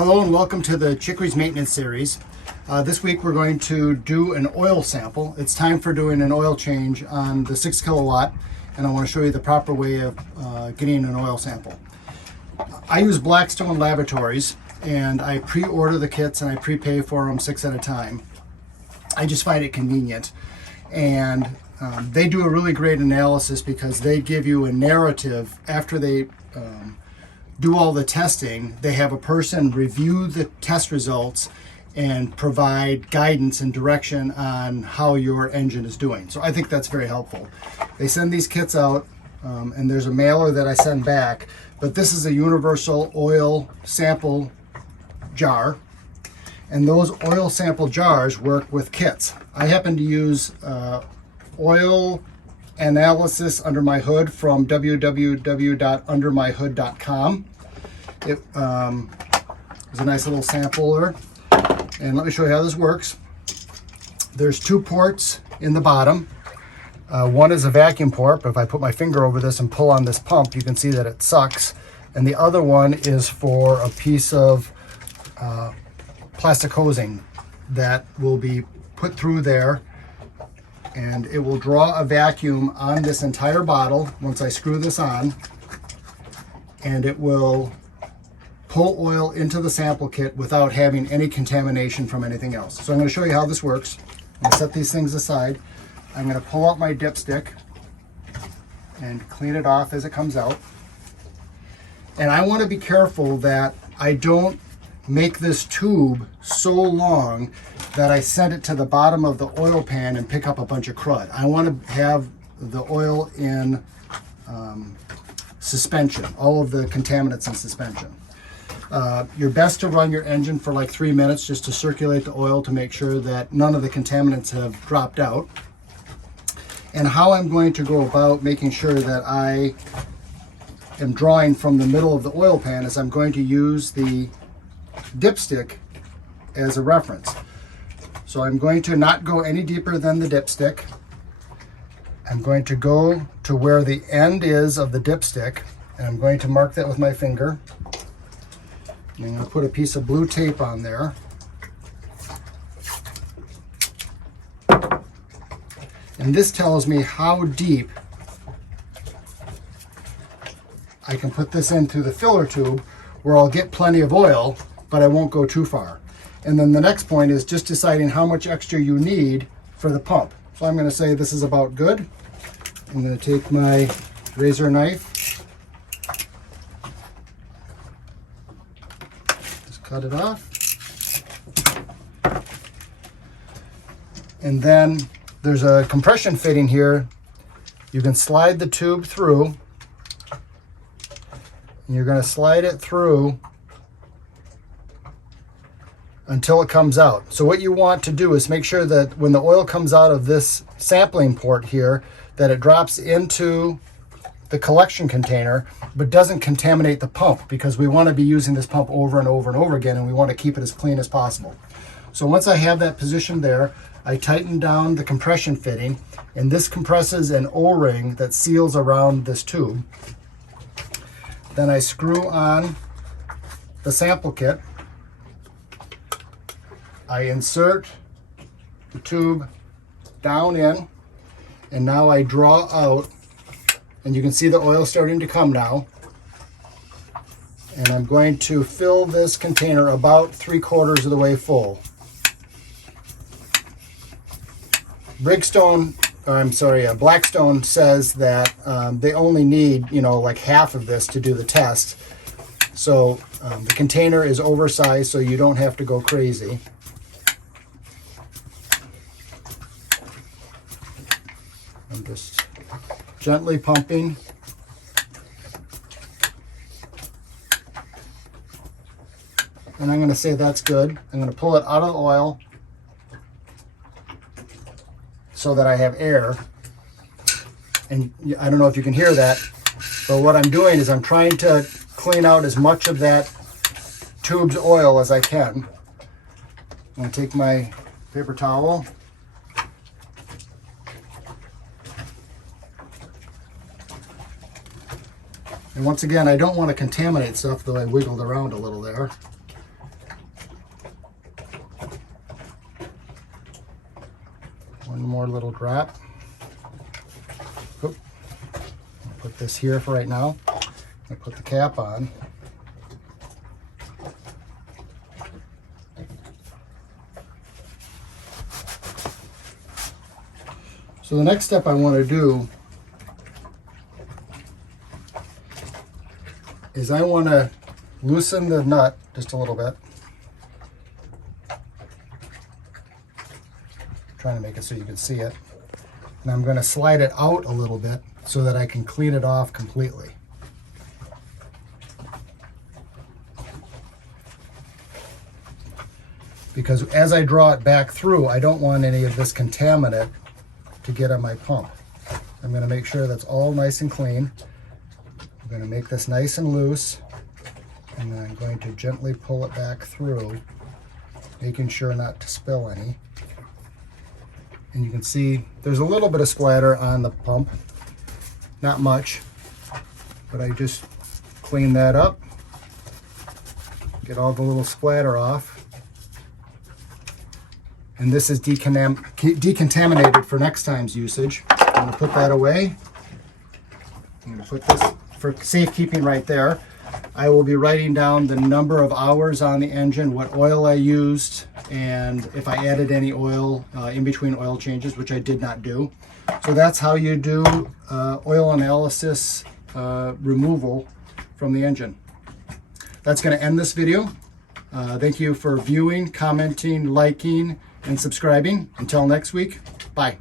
Hello and welcome to the Chicory's Maintenance Series. This week we're going to do an oil sample. It's time for doing an oil change on the 6 kilowatt, and I want to show you the proper way of getting an oil sample. I use Blackstone Laboratories, and I pre-order the kits and I prepay for them 6 at a time. I just find it convenient, and they do a really great analysis because they give you a narrative after they do all the testing. They have a person review the test results and provide guidance and direction on how your engine is doing. So I think that's very helpful. They send these kits out, and there's a mailer that I send back, but this is a universal oil sample jar, and those oil sample jars work with kits. I happen to use oil analysis under my hood from www.undermyhood.com. It is a nice little sampler, and let me show you how this works. There's 2 ports in the bottom. One is a vacuum port, but if I put my finger over this and pull on this pump, you can see that it sucks. And the other one is for a piece of plastic hosing that will be put through there, and it will draw a vacuum on this entire bottle once I screw this on, and it will pull oil into the sample kit without having any contamination from anything else. So I'm going to show you how this works. I'm going to set these things aside. I'm going to pull out my dipstick and clean it off as it comes out. And I want to be careful that I don't make this tube so long that I send it to the bottom of the oil pan and pick up a bunch of crud. I want to have the oil in suspension, all of the contaminants in suspension. You're best to run your engine for like 3 minutes just to circulate the oil to make sure that none of the contaminants have dropped out. And how I'm going to go about making sure that I am drawing from the middle of the oil pan is I'm going to use the dipstick as a reference. So I'm going to not go any deeper than the dipstick. I'm going to go to where the end is of the dipstick, and I'm going to mark that with my finger. I'm going to put a piece of blue tape on there. And this tells me how deep I can put this into the filler tube where I'll get plenty of oil, but I won't go too far. And then the next point is just deciding how much extra you need for the pump. So I'm going to say this is about good. I'm going to take my razor knife, cut it off, and then there's a compression fitting here. You can slide the tube through, and you're going to slide it through until it comes out. So what you want to do is make sure that when the oil comes out of this sampling port here, that it drops into the collection container, but doesn't contaminate the pump, because we want to be using this pump over and over and over again, and we want to keep it as clean as possible. So once I have that positioned there, I tighten down the compression fitting, and this compresses an O-ring that seals around this tube. Then I screw on the sample kit. I insert the tube down in, and now I draw out, and you can see the oil starting to come now. And I'm going to fill this container about 3/4 of the way full. Blackstone says that they only need, like half of this to do the test. So the container is oversized, so you don't have to go crazy. I'm just gently pumping. And I'm going to say that's good. I'm going to pull it out of the oil so that I have air. And I don't know if you can hear that, but what I'm doing is I'm trying to clean out as much of that tube's oil as I can. I'm going to take my paper towel. And once again, I don't want to contaminate stuff, though I wiggled around a little there. One more little drop. Oop. I'll put this here for right now. I'll put the cap on. So the next step I want to do is I want to loosen the nut just a little bit. Trying to make it so you can see it. And I'm going to slide it out a little bit so that I can clean it off completely. Because as I draw it back through, I don't want any of this contaminant to get on my pump. I'm going to make sure that's all nice and clean. I'm going to make this nice and loose, and then I'm going to gently pull it back through, making sure not to spill any. And you can see there's a little bit of splatter on the pump, not much, but I just clean that up, get all the little splatter off. And this is decontaminated for next time's usage. I'm going to put that away. I'm going to put this for safekeeping right there. I will be writing down the number of hours on the engine, what oil I used, and if I added any oil in between oil changes, which I did not do. So that's how you do oil analysis removal from the engine. That's going to end this video. Thank you for viewing, commenting, liking, and subscribing. Until next week, bye.